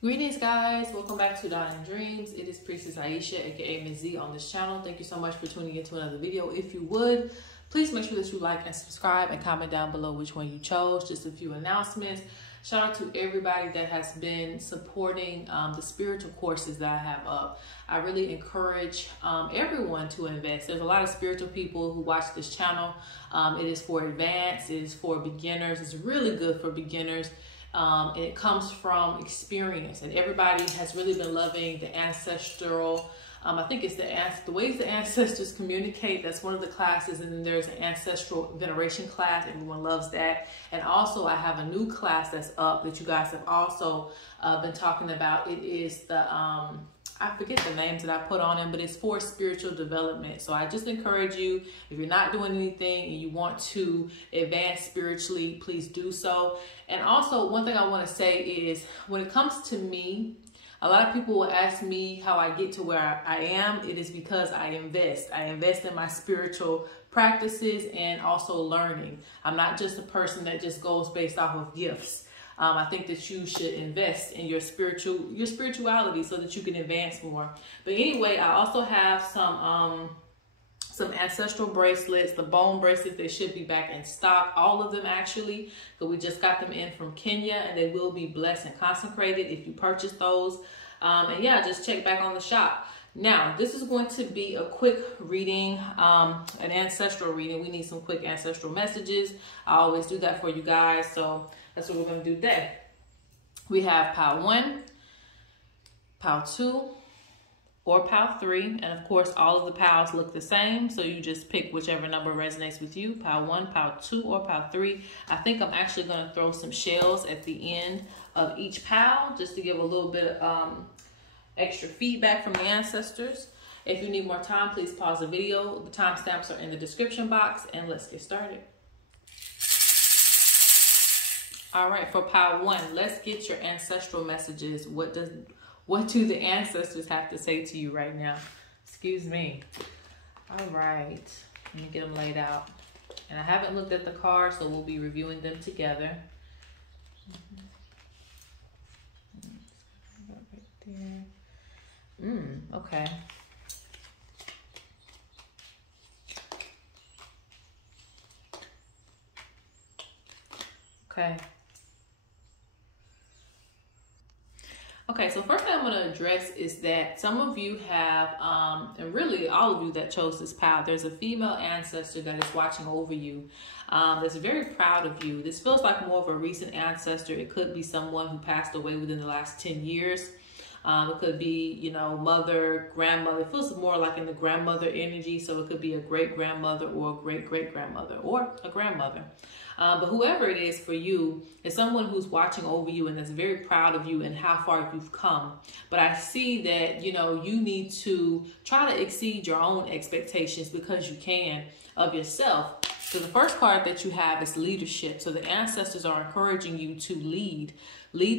Greetings guys, welcome back to Dawn and Dreams. It is Priestess Ieisha, aka Ms.Z on this channel. Thank you so much for tuning into another video. If you would, please make sure that you like and subscribe and comment down below which one you chose. Just a few announcements. Shout out to everybody that has been supporting the spiritual courses that I have up. I really encourage everyone to invest. There's a lot of spiritual people who watch this channel. It is for advanced, it is for beginners. It's really good for beginners. And it comes from experience, and everybody has really been loving the ancestral. I think it's the ways the ancestors communicate. That's one of the classes, and then there's an ancestral veneration class. Everyone loves that. And also, I have a new class that's up that you guys have also been talking about. It is the I forget the names that I put on it, but it's for spiritual development. So I just encourage you, if you're not doing anything and you want to advance spiritually, please do so. And also, one thing I want to say is, when it comes to me, a lot of people will ask me how I get to where I am. It is because I invest. I invest in my spiritual practices and also learning. I'm not just a person that just goes based off of gifts. I think that you should invest in your spirituality so that you can advance more. But anyway, I also have some ancestral bracelets, the bone bracelets. They should be back in stock, all of them actually, because we just got them in from Kenya, and they will be blessed and consecrated if you purchase those. And yeah, just check back on the shop. Now, this is going to be a quick reading, an ancestral reading. We need some quick ancestral messages. I always do that for you guys, so that's what we're going to do today. We have pile 1, pile 2, or pile 3, and of course all of the piles look the same, so you just pick whichever number resonates with you. Pile 1, pile 2, or pile 3. I think I'm actually going to throw some shells at the end of each pile just to give a little bit of extra feedback from the ancestors. If you need more time, please pause the video. The timestamps are in the description box, and let's get started. All right, for pile 1, let's get your ancestral messages. What do the ancestors have to say to you right now? Excuse me. All right, let me get them laid out. And I haven't looked at the cards, so we'll be reviewing them together. Okay. Okay, so first thing I'm going to address is that some of you have, and really all of you that chose this pile, there's a female ancestor that is watching over you, that's very proud of you. This feels like more of a recent ancestor. It could be someone who passed away within the last 10 years. It could be, you know, mother, grandmother. It feels more like in the grandmother energy, so it could be a great-grandmother or a great-great-grandmother or a grandmother. But whoever it is for you is someone who's watching over you and that's very proud of you and how far you've come. But I see that, you know, you need to try to exceed your own expectations because you can of yourself. So the first card that you have is leadership. So the ancestors are encouraging you to lead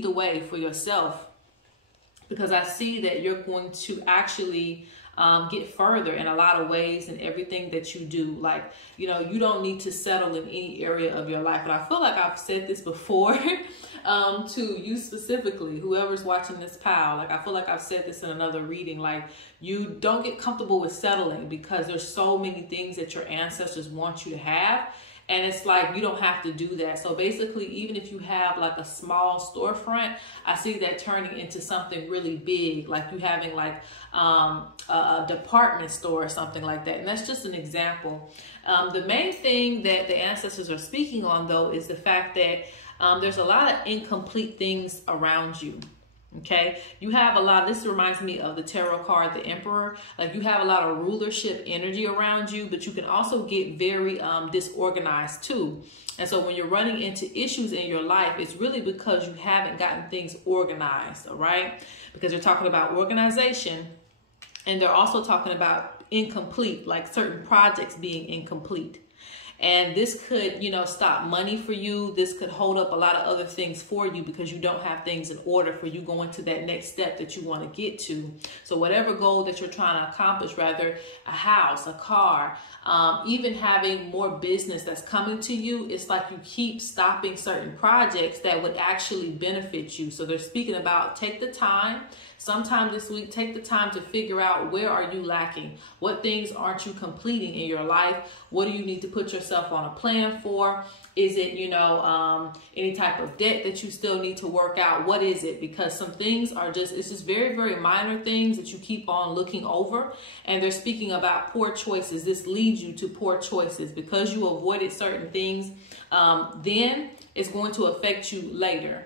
the way for yourself, because I see that you're going to actually get further in a lot of ways in everything that you do. Like, you know, you don't need to settle in any area of your life. But I feel like I've said this before to you specifically, whoever's watching this pile. Like, I feel like I've said this in another reading. Like, you don't get comfortable with settling because there's so many things that your ancestors want you to have. And it's like, you don't have to do that. So basically, even if you have like a small storefront, I see that turning into something really big, like you having like a department store or something like that. And that's just an example. The main thing that the ancestors are speaking on, though, is the fact that there's a lot of incomplete things around you. Okay, you have a lot. This reminds me of the tarot card, the Emperor. Like, you have a lot of rulership energy around you, but you can also get very disorganized too. And so when you're running into issues in your life, it's really because you haven't gotten things organized. All right, because they're talking about organization, and they're also talking about incomplete, like certain projects being incomplete. And this could, you know, stop money for you. This could hold up a lot of other things for you because you don't have things in order for you going to that next step that you want to get to. So whatever goal that you're trying to accomplish, rather a house, a car, even having more business that's coming to you, it's like you keep stopping certain projects that would actually benefit you. So they're speaking about take the time. Sometime this week, take the time to figure out where are you lacking? What things aren't you completing in your life? What do you need to put yourself on a plan for? Is it, you know, any type of debt that you still need to work out? What is it? Because some things are just, it's just very, very minor things that you keep on looking over. And they're speaking about poor choices. This leads you to poor choices because you avoided certain things. Then it's going to affect you later.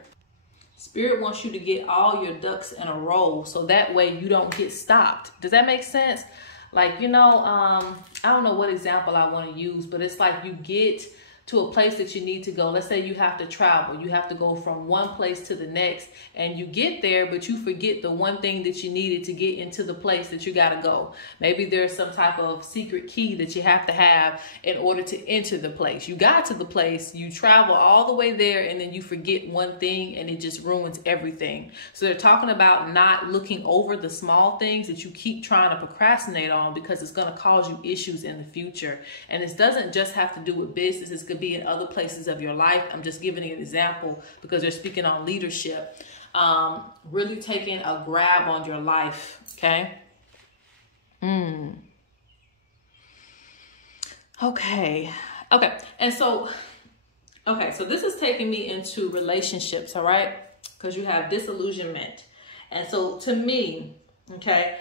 Spirit wants you to get all your ducks in a row so that way you don't get stopped. Does that make sense? Like, you know, I don't know what example I want to use, but it's like you get to a place that you need to go. Let's say you have to travel. You have to go from one place to the next and you get there, but you forget the one thing that you needed to get into the place that you got to go. Maybe there's some type of secret key that you have to have in order to enter the place. You got to the place, you travel all the way there, and then you forget one thing and it just ruins everything. So they're talking about not looking over the small things that you keep trying to procrastinate on because it's going to cause you issues in the future. And this doesn't just have to do with business. It's could be in other places of your life. I'm just giving you an example because they're speaking on leadership. Really taking a grab on your life. Okay. Okay. And so, so this is taking me into relationships. All right. Because you have disillusionment. And so to me, okay,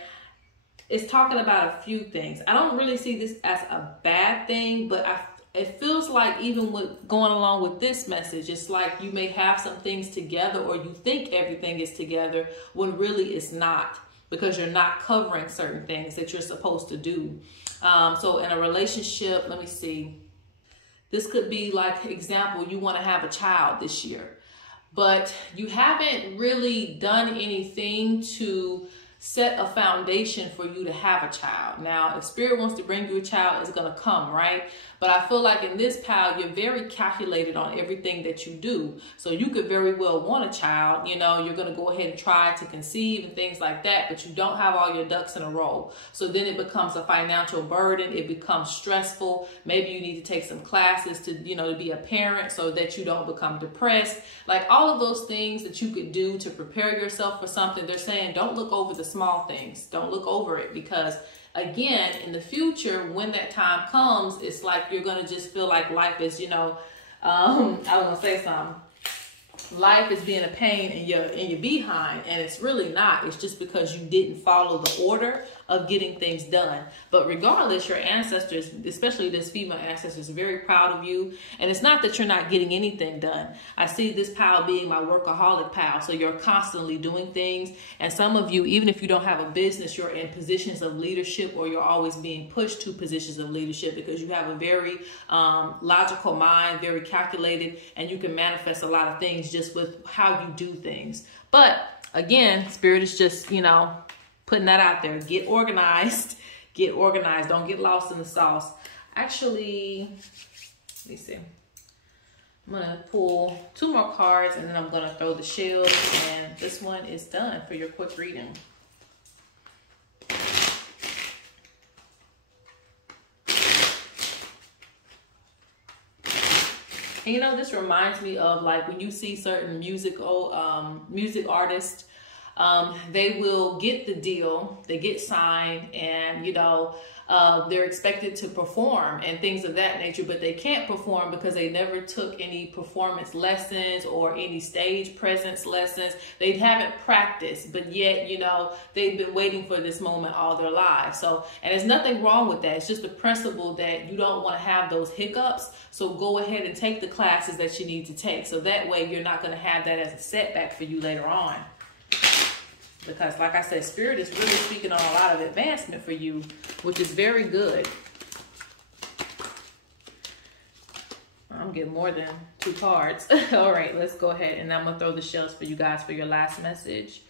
it's talking about a few things. I don't really see this as a bad thing, but it feels like even with going along with this message, it's like you may have some things together or you think everything is together when really it's not, because you're not covering certain things that you're supposed to do. So in a relationship, let me see. This could be like, example, you want to have a child this year, but you haven't really done anything to set a foundation for you to have a child. Now, if Spirit wants to bring you a child, it's going to come, right? But I feel like in this pile, you're very calculated on everything that you do. So you could very well want a child, you know, you're going to go ahead and try to conceive and things like that, but you don't have all your ducks in a row. So then it becomes a financial burden. It becomes stressful. Maybe you need to take some classes to, you know, to be a parent so that you don't become depressed. Like all of those things that you could do to prepare yourself for something. They're saying, don't look over the small things. Don't look over it, because again, in the future, when that time comes, it's like you're going to just feel like life is, you know, I was going to say something. Life is being a pain in your behind, and it's really not. It's just because you didn't follow the order of getting things done. But regardless, your ancestors, especially this female ancestor, is very proud of you. And it's not that you're not getting anything done. I see this pile being my workaholic pile. So you're constantly doing things. And some of you, even if you don't have a business, you're in positions of leadership, or you're always being pushed to positions of leadership because you have a very logical mind, very calculated, and you can manifest a lot of things just with how you do things. But again, Spirit is just, you know, putting that out there. Get organized. Get organized. Don't get lost in the sauce. Actually, let me see. I'm going to pull 2 more cards, and then I'm going to throw the shield, and this one is done for your quick reading. And you know, this reminds me of like when you see certain music artists, they will get the deal, they get signed, and you know, they're expected to perform and things of that nature, but they can't perform because they never took any performance lessons or any stage presence lessons. They haven't practiced, but yet, you know, they've been waiting for this moment all their lives. So, and there's nothing wrong with that. It's just the principle that you don't want to have those hiccups. So go ahead and take the classes that you need to take. So that way you're not going to have that as a setback for you later on. Because like I said, Spirit is really speaking on a lot of advancement for you, which is very good. I'm getting more than 2 cards. All right, let's go ahead. And I'm going to throw the shells for you guys for your last message.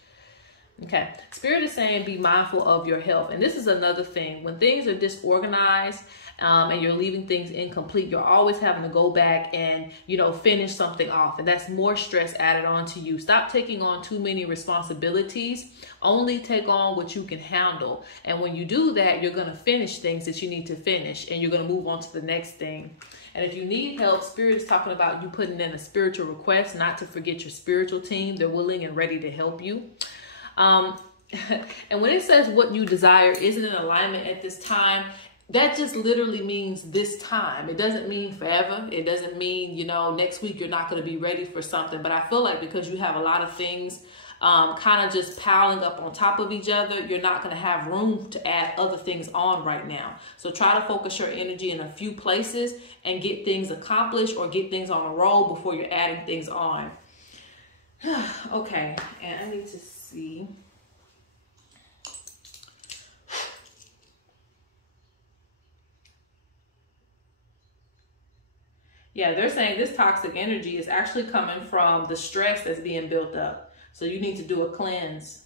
Okay, Spirit is saying be mindful of your health. And this is another thing. When things are disorganized and you're leaving things incomplete, you're always having to go back and, you know, finish something off. And that's more stress added on to you. Stop taking on too many responsibilities. Only take on what you can handle. And when you do that, you're going to finish things that you need to finish. And you're going to move on to the next thing. And if you need help, Spirit is talking about you putting in a spiritual request, not to forget your spiritual team. They're willing and ready to help you. And when it says what you desire isn't in alignment at this time, that just literally means this time. It doesn't mean forever. It doesn't mean, you know, next week you're not going to be ready for something. But I feel like because you have a lot of things kind of just piling up on top of each other, you're not going to have room to add other things on right now. So try to focus your energy in a few places and get things accomplished or get things on a roll before you're adding things on. Okay, and I need to see. Yeah, they're saying this toxic energy is actually coming from the stress that's being built up. So you need to do a cleanse.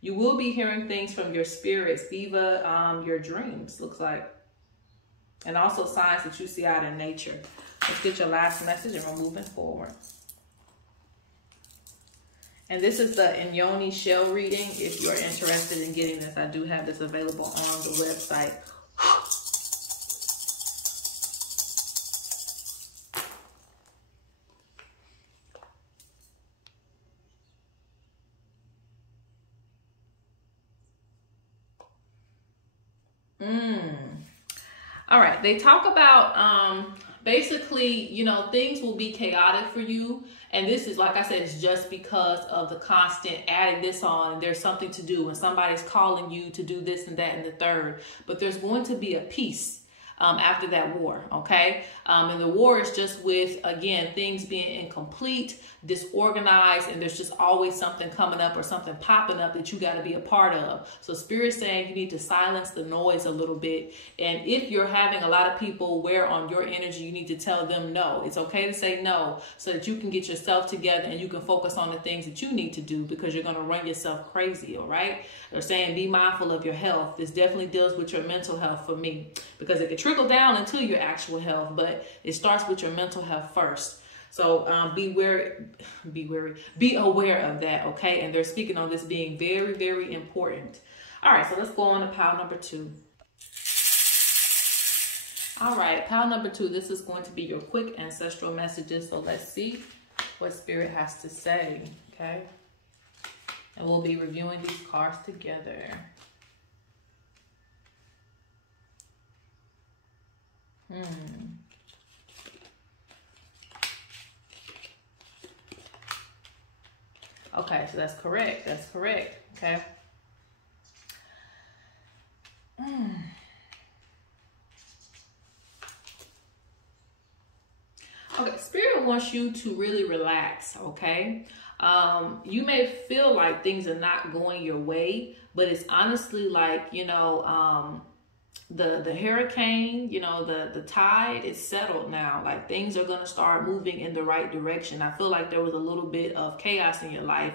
You will be hearing things from your spirits, Viva, your dreams, looks like. And also signs that you see out in nature. Let's get your last message and we're moving forward. And this is the Inyoni shell reading. If you're interested in getting this, I do have this available on the website. All right, they talk about basically, you know, things will be chaotic for you. And this is, like I said, it's just because of the constant adding this on. And there's something to do and somebody's calling you to do this and that and the third. But there's going to be a peace after that war, okay? And the war is just with, again, things being incomplete, disorganized, and there's just always something coming up or something popping up that you got to be a part of. So Spirit's saying you need to silence the noise a little bit. And if you're having a lot of people wear on your energy, you need to tell them no. It's okay to say no so that you can get yourself together and you can focus on the things that you need to do, because you're going to run yourself crazy, all right? They're saying be mindful of your health. This definitely deals with your mental health for me, because it could trickle down into your actual health, but it starts with your mental health first. So be aware of that, okay? And they're speaking on this being very, very important. All right, so let's go on to pile number 2. All right, pile number 2, this is going to be your quick ancestral messages. So let's see what Spirit has to say, okay? And we'll be reviewing these cards together. Okay, so that's correct. That's correct. Okay. Okay, Spirit wants you to really relax, okay? You may feel like things are not going your way, but it's honestly like, you know, the hurricane, you know, the tide is settled now. Like things are going to start moving in the right direction. I feel like there was a little bit of chaos in your life.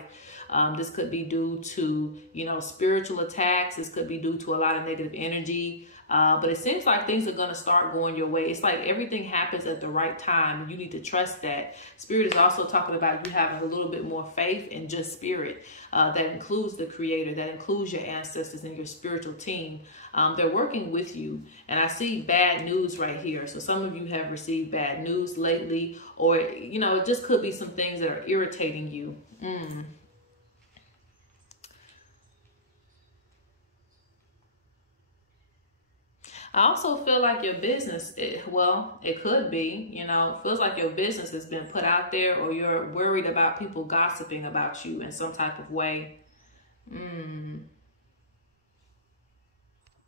This could be due to, you know, spiritual attacks. This could be due to a lot of negative energy. But it seems like things are going to start going your way. It's like everything happens at the right time. You need to trust that. Spirit is also talking about you having a little bit more faith in just Spirit. That includes the Creator. That includes your ancestors and your spiritual team. They're working with you. And I see bad news right here. So some of you have received bad news lately. Or, you know, it just could be some things that are irritating you. I also feel like your business, well, it could be, you know, feels like your business has been put out there, or you're worried about people gossiping about you in some type of way.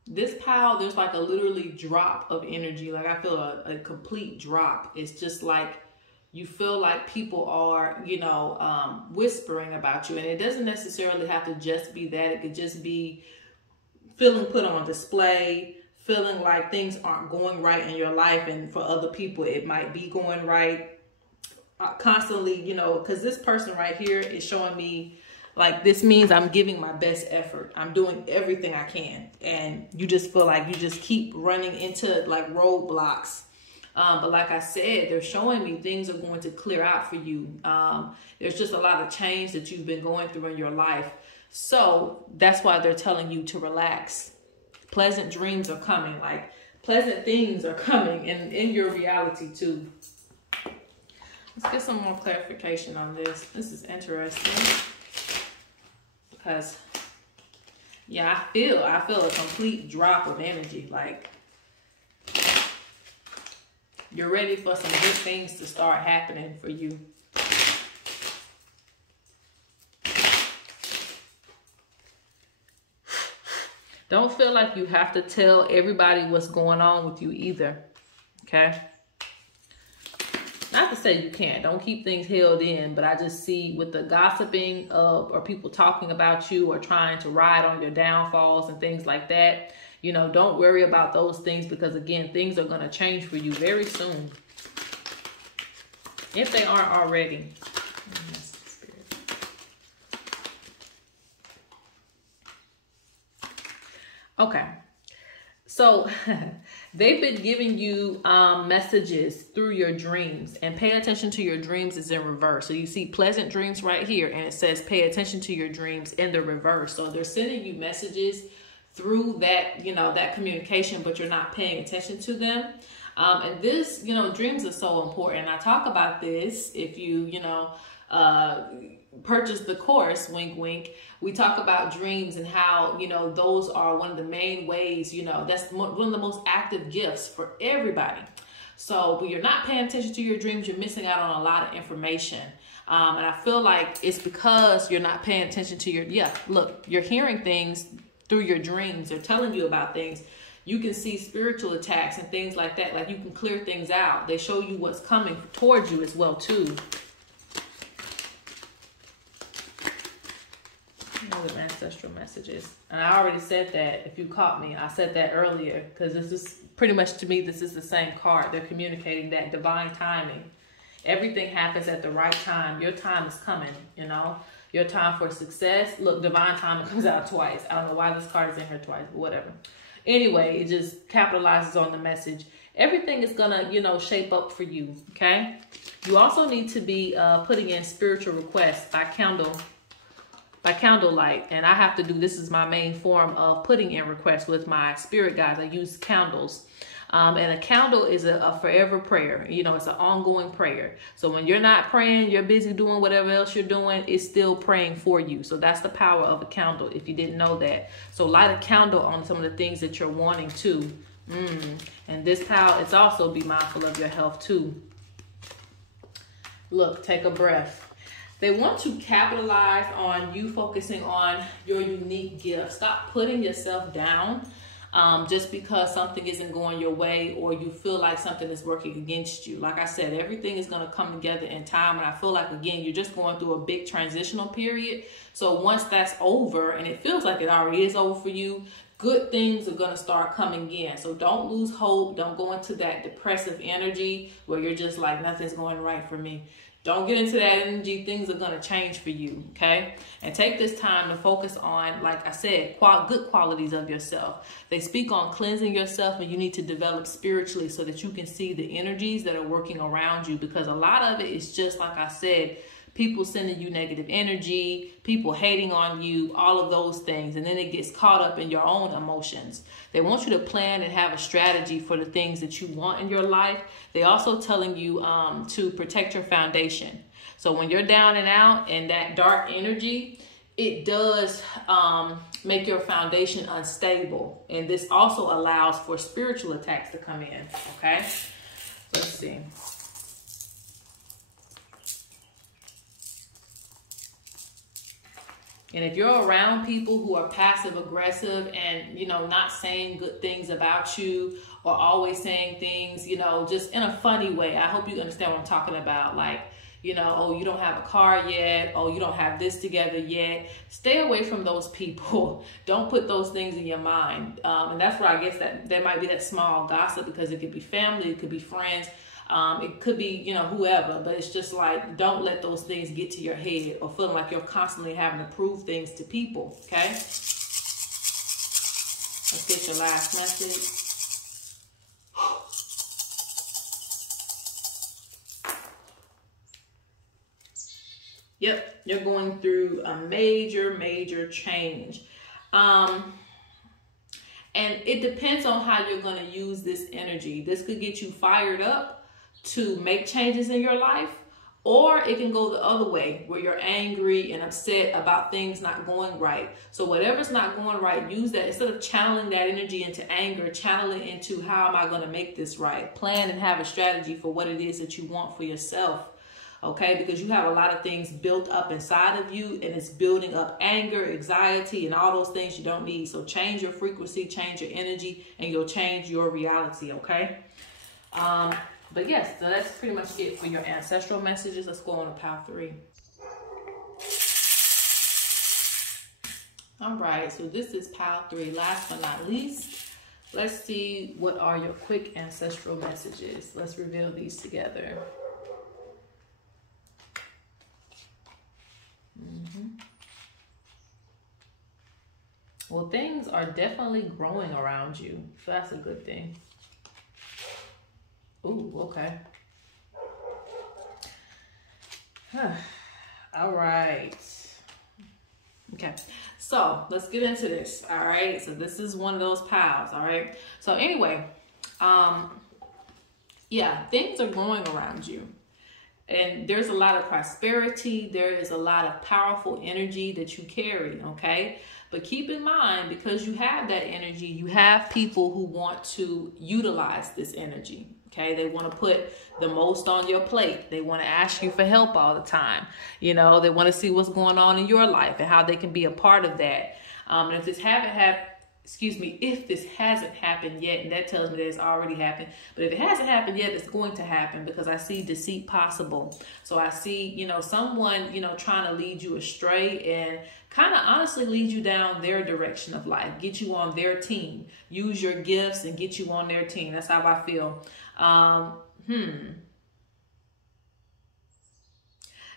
This pile, there's like a literally drop of energy. Like I feel a complete drop. It's just like you feel like people are, you know, whispering about you. And it doesn't necessarily have to just be that. It could just be feeling put on display, feeling like things aren't going right in your life, and for other people it might be going right. Constantly, you know, because this person right here is showing me Like, this means I'm giving my best effort. I'm doing everything I can. And you just feel like you just keep running into like roadblocks. But like I said, they're showing me things are going to clear out for you. There's just a lot of change that you've been going through in your life. So that's why they're telling you to relax. Pleasant dreams are coming. Like, pleasant things are coming in your reality too. Let's get some more clarification on this. This is interesting. Because, yeah, I feel a complete drop of energy. Like, you're ready for some good things to start happening for you. Don't feel like you have to tell everybody what's going on with you either. Okay? Not to say you can't. Don't keep things held in. But I just see with the gossiping or people talking about you or trying to ride on your downfalls and things like that, you know, don't worry about those things, because again, things are going to change for you very soon. If they aren't already. Okay. So they've been giving you messages through your dreams, and pay attention to your dreams is in reverse. So you see pleasant dreams right here, and it says pay attention to your dreams in the reverse. So they're sending you messages through that, you know, that communication, but you're not paying attention to them. And this, you know, dreams are so important. I talk about this if you, you know, purchase the course, wink, wink. We talk about dreams and how, you know, those are one of the main ways, you know, that's one of the most active gifts for everybody. So when you're not paying attention to your dreams, you're missing out on a lot of information. And I feel like it's because you're not paying attention to your, look, you're hearing things through your dreams. They're telling you about things. You can see spiritual attacks and things like that. Like, you can clear things out. They show you what's coming towards you as well, too. Those are ancestral messages. And I already said that. If you caught me, I said that earlier, because this is pretty much, to me, this is the same card. They're communicating that divine timing. Everything happens at the right time. Your time is coming, you know. Your time for success. Look, divine timing comes out twice. I don't know why this card is in here twice, but whatever. Anyway, it just capitalizes on the message. Everything is going to, you know, shape up for you, okay? You also need to be putting in spiritual requests by candlelight. And I have to do, this is my main form of putting in requests with my spirit guides. I use candles. And a candle is a forever prayer. You know, it's an ongoing prayer. So when you're not praying, you're busy doing whatever else you're doing, it's still praying for you. So that's the power of a candle, if you didn't know that. So light a candle on some of the things that you're wanting to. And this power, it's also be mindful of your health too. Look, take a breath. They want to capitalize on you focusing on your unique gift. Stop putting yourself down just because something isn't going your way or you feel like something is working against you. Like I said, everything is going to come together in time. And I feel like, again, you're just going through a big transitional period. So once that's over, and it feels like it already is over for you, good things are going to start coming in. So don't lose hope. Don't go into that depressive energy where you're just like, nothing's going right for me. Don't get into that energy. Things are going to change for you, okay? And take this time to focus on, like I said, good qualities of yourself. They speak on cleansing yourself, and you need to develop spiritually so that you can see the energies that are working around you, because a lot of it is just, like I said, people sending you negative energy, people hating on you, all of those things. And then it gets caught up in your own emotions. They want you to plan and have a strategy for the things that you want in your life. They also telling you to protect your foundation. So when you're down and out and that dark energy, it does make your foundation unstable. And this also allows for spiritual attacks to come in, okay? Let's see. And if you're around people who are passive aggressive and, you know, not saying good things about you or always saying things, you know, just in a funny way, I hope you understand what I'm talking about. Like, you know, oh, you don't have a car yet. Oh, you don't have this together yet. Stay away from those people. Don't put those things in your mind. And that's where I guess that there might be that small gossip, because it could be family, it could be friends. It could be, you know, whoever, but it's just like, don't let those things get to your head or feeling like you're constantly having to prove things to people, okay? Let's get your last message. Yep, you're going through a major change. And it depends on how you're going to use this energy. This could get you fired up to make changes in your life, or it can go the other way where you're angry and upset about things not going right. So whatever's not going right, use that. Instead of channeling that energy into anger, channel it into, how am I going to make this right? Plan and have a strategy for what it is that you want for yourself. Okay, because you have a lot of things built up inside of you, and it's building up anger, anxiety, and all those things you don't need. So change your frequency, change your energy, and you'll change your reality, okay? But yes, so that's pretty much it for your ancestral messages. Let's go on to pile 3. All right, so this is pile 3. Last but not least, let's see what are your quick ancestral messages. Let's reveal these together. Well, things are definitely growing around you, so that's a good thing. Ooh, okay. All right. Okay, so let's get into this. All right, so this is one of those piles. All right, so anyway, yeah, things are growing around you. And there's a lot of prosperity. There is a lot of powerful energy that you carry, okay? But keep in mind, because you have that energy, you have people who want to utilize this energy, okay? They want to put the most on your plate. They want to ask you for help all the time. You know, they want to see what's going on in your life and how they can be a part of that. And if this if this hasn't happened yet, and that tells me that it's already happened, but if it hasn't happened yet, it's going to happen, because I see deceit possible. So I see, you know, someone, you know, trying to lead you astray and kind of honestly lead you down their direction of life, get you on their team, use your gifts and get you on their team. That's how I feel.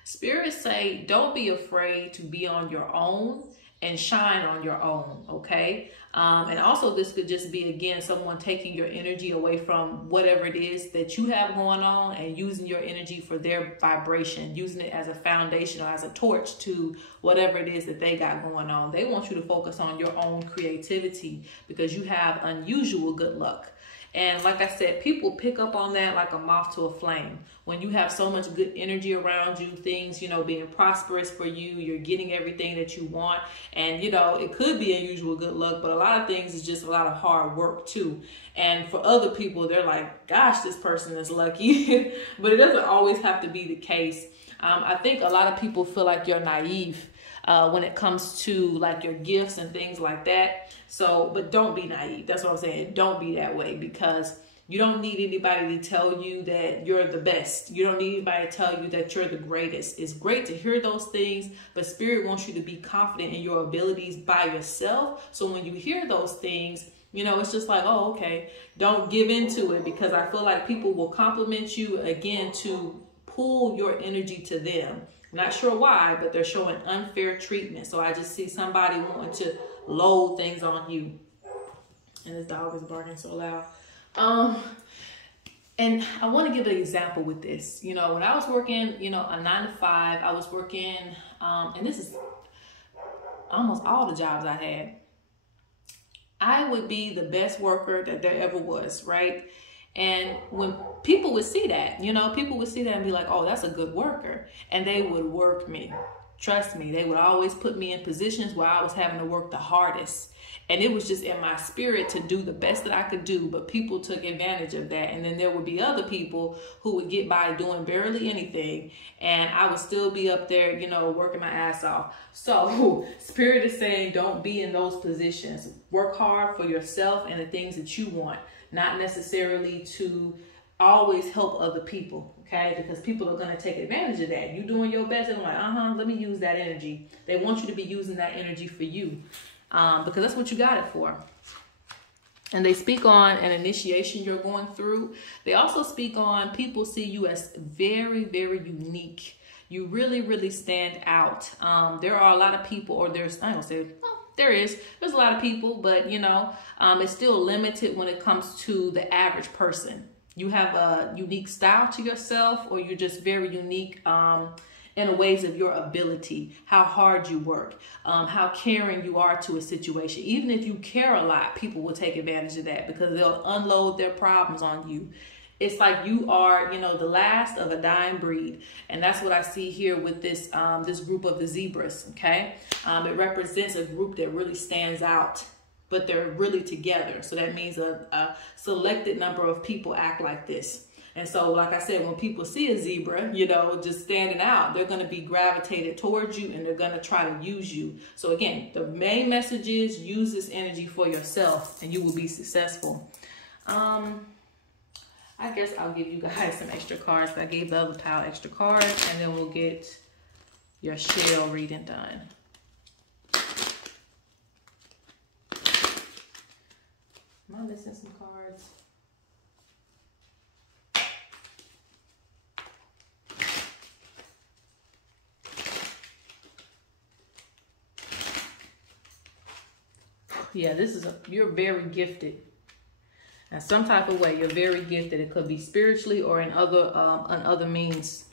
Spirits say, don't be afraid to be on your own and shine on your own, okay? And also this could just be, again, someone taking your energy away from whatever it is that you have going on and using your energy for their vibration, using it as a foundation or as a torch to whatever it is that they got going on. They want you to focus on your own creativity because you have unusual good luck. And like I said, people pick up on that like a moth to a flame. When you have so much good energy around you, things, you know, being prosperous for you, you're getting everything that you want. And, you know, it could be unusual good luck, but a lot of things is just a lot of hard work too. And for other people, they're like, gosh, this person is lucky. But it doesn't always have to be the case. I think a lot of people feel like you're naive when it comes to like your gifts and things like that. So, but don't be naive. That's what I'm saying. Don't be that way, because you don't need anybody to tell you that you're the best. You don't need anybody to tell you that you're the greatest. It's great to hear those things, but Spirit wants you to be confident in your abilities by yourself. So when you hear those things, you know, it's just like, oh, okay, don't give into it, because I feel like people will compliment you again to pull your energy to them. I'm not sure why, but they're showing unfair treatment. So I just see somebody wanting to load things on you. And this dog is barking so loud. And I want to give an example with this. You know, when I was working, you know, a 9 to 5, I was working, and this is almost all the jobs I had. I would be the best worker that there ever was, right? And when people would see that, you know, people would see that and be like, oh, that's a good worker. And they would work me. Trust me, they would always put me in positions where I was having to work the hardest. And it was just in my spirit to do the best that I could do, but people took advantage of that. And then there would be other people who would get by doing barely anything, and I would still be up there, you know, working my ass off. So Spirit is saying, don't be in those positions. Work hard for yourself and the things that you want, not necessarily to always help other people, okay? Because people are going to take advantage of that. You doing your best, and I'm like, let me use that energy. They want you to be using that energy for you. Because that's what you got it for. And they speak on an initiation you're going through. They also speak on people see you as very, very unique. You really, really stand out. There are a lot of people, or there's, I don't say, oh, there's a lot of people, but you know, it's still limited when it comes to the average person. You have a unique style to yourself, or you're just very unique in the ways of your ability, how hard you work, how caring you are to a situation. Even if you care a lot, people will take advantage of that because they'll unload their problems on you. It's like you are, you know, the last of a dying breed. And that's what I see here with this, this group of the zebras, okay? It represents a group that really stands out, but they're really together. So that means a selected number of people act like this. And so, like I said, when people see a zebra, you know, just standing out, they're going to be gravitated towards you and they're going to try to use you. So again, the main message is use this energy for yourself and you will be successful. I guess I'll give you guys some extra cards. I gave the other pile extra cards, and then we'll get your shell reading done. Am I missing some cards? Yeah, this is you're very gifted. In some type of way, you're very gifted. It could be spiritually or in other means.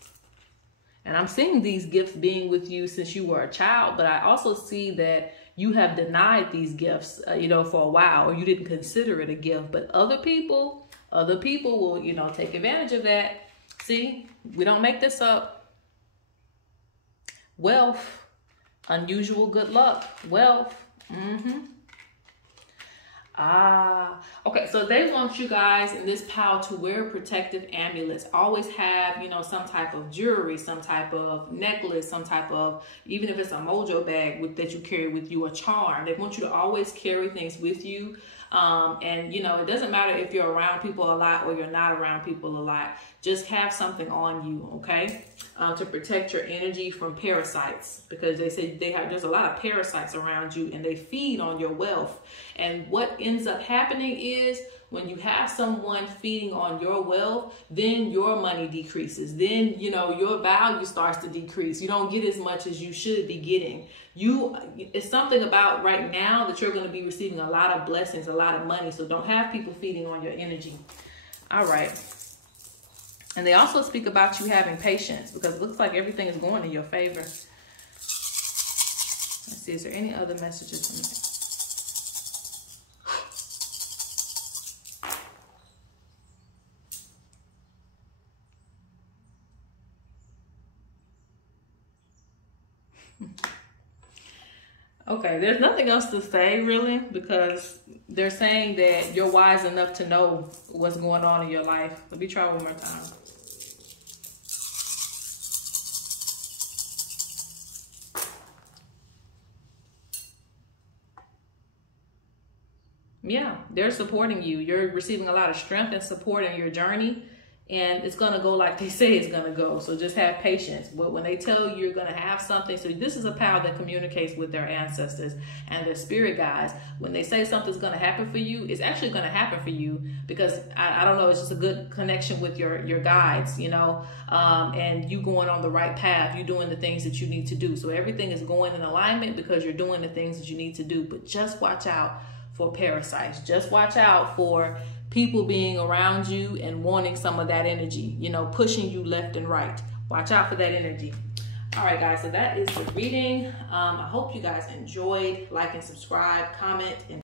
And I'm seeing these gifts being with you since you were a child, but I also see that you have denied these gifts, you know, for a while, or you didn't consider it a gift. But other people will, you know, take advantage of that. See, we don't make this up. Wealth, unusual good luck, wealth. Okay, so they want you guys in this pile to wear protective amulets. Always have, you know, some type of jewelry, some type of necklace, some type of, even if it's a mojo bag that you carry with you, a charm. They want you to always carry things with you. And, you know, it doesn't matter if you're around people a lot or you're not around people a lot. Just have something on you, okay, to protect your energy from parasites, because they say there's a lot of parasites around you and they feed on your wealth. And what ends up happening is when you have someone feeding on your wealth, then your money decreases. Then, you know, your value starts to decrease. You don't get as much as you should be getting. It's something about right now that you're going to be receiving a lot of blessings, a lot of money. So don't have people feeding on your energy. All right. And they also speak about you having patience, because it looks like everything is going in your favor. Let's see, is there any other messages from me? Okay, there's nothing else to say really, because they're saying that you're wise enough to know what's going on in your life. Let me try one more time. Yeah, they're supporting you. You're receiving a lot of strength and support in your journey. And it's going to go like they say it's going to go. So just have patience. But when they tell you you're going to have something, so this is a power that communicates with their ancestors and their spirit guides. When they say something's going to happen for you, it's actually going to happen for you, because I don't know, it's just a good connection with your guides, you know, and you going on the right path. You're doing the things that you need to do. So everything is going in alignment because you're doing the things that you need to do. But just watch out for parasites. Just watch out for people being around you and wanting some of that energy, you know, pushing you left and right. Watch out for that energy. All right, guys, so that is the reading. I hope you guys enjoyed. Like and subscribe, comment, and